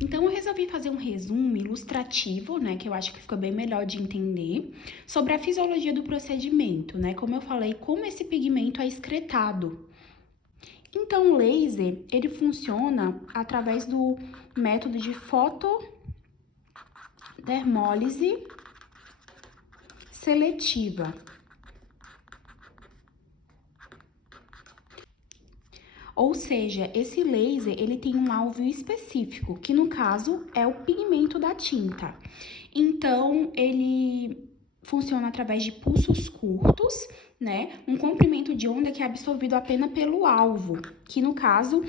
Então, eu resolvi fazer um resumo ilustrativo, né, que eu acho que fica bem melhor de entender, sobre a fisiologia do procedimento, né, como eu falei, como esse pigmento é excretado. Então, o laser, ele funciona através do método de fotodermólise seletiva. Ou seja, esse laser ele tem um alvo específico, que no caso é o pigmento da tinta. Então, ele funciona através de pulsos curtos, né? Um comprimento de onda que é absorvido apenas pelo alvo, que no caso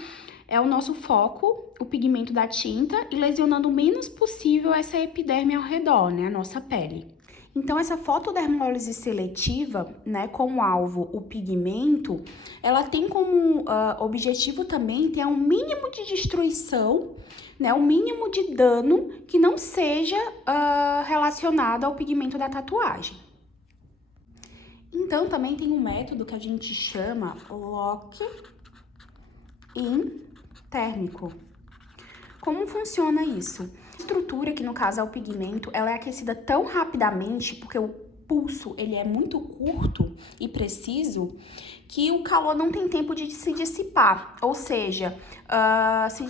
é o nosso foco, o pigmento da tinta, e lesionando o menos possível essa epiderme ao redor, né? A nossa pele. Então, essa fotodermólise seletiva, né, como alvo o pigmento, ela tem como objetivo também ter um mínimo de destruição, né, um mínimo de dano que não seja relacionado ao pigmento da tatuagem. Então, também tem um método que a gente chama lock-in térmico. Como funciona isso? A estrutura, que no caso é o pigmento, ela é aquecida tão rapidamente, porque o pulso ele é muito curto e preciso, que o calor não tem tempo de se dissipar, ou seja,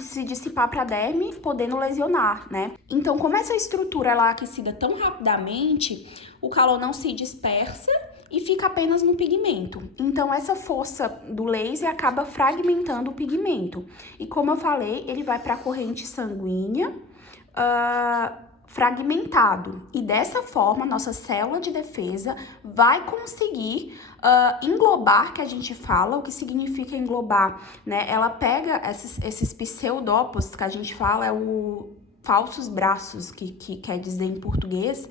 se dissipar para a derme, podendo lesionar, né? Então, como essa estrutura ela é aquecida tão rapidamente, o calor não se dispersa e fica apenas no pigmento. Então, essa força do laser acaba fragmentando o pigmento. E como eu falei, ele vai para a corrente sanguínea fragmentado. E dessa forma, nossa célula de defesa vai conseguir englobar, que a gente fala, o que significa englobar, né? Ela pega esses pseudópodos, que a gente fala, é o falsos braços, que quer dizer em português.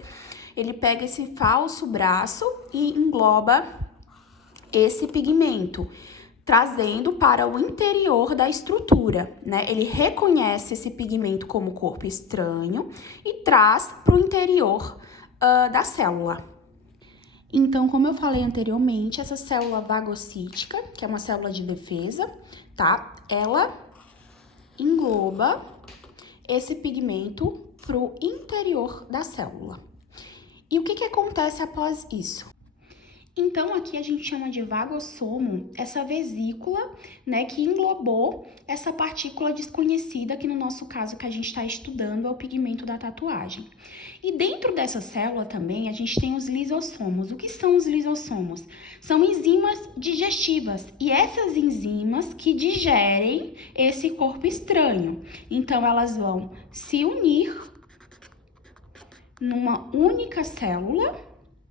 Ele pega esse falso braço e engloba esse pigmento, trazendo para o interior da estrutura, né? Ele reconhece esse pigmento como corpo estranho e traz para o interior da célula. Então, como eu falei anteriormente, essa célula vagocítica, que é uma célula de defesa, tá? Ela engloba esse pigmento para o interior da célula. E o que acontece após isso? Então, aqui a gente chama de vagossomo essa vesícula, né, que englobou essa partícula desconhecida, que no nosso caso que a gente está estudando é o pigmento da tatuagem. E dentro dessa célula também a gente tem os lisossomos. O que são os lisossomos? São enzimas digestivas e essas enzimas que digerem esse corpo estranho. Então, elas vão se unir numa única célula.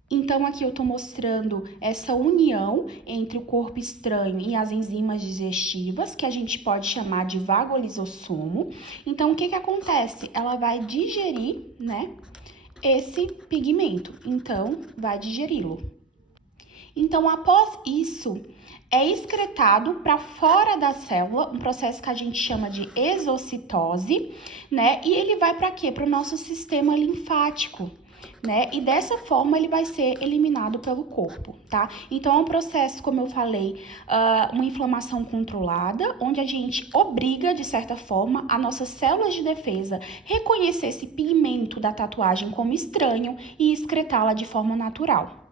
Então, aqui eu tô mostrando essa união entre o corpo estranho e as enzimas digestivas, que a gente pode chamar de vagolisossomo. Então, o que acontece? Ela vai digerir, né, esse pigmento. Então, vai digeri-lo. Então, após isso, é excretado para fora da célula, um processo que a gente chama de exocitose, né? E ele vai para quê? Para o nosso sistema linfático, né? E dessa forma ele vai ser eliminado pelo corpo, tá? Então é um processo, como eu falei, uma inflamação controlada, onde a gente obriga, de certa forma, a nossas células de defesa reconhecer esse pigmento da tatuagem como estranho e excretá-la de forma natural.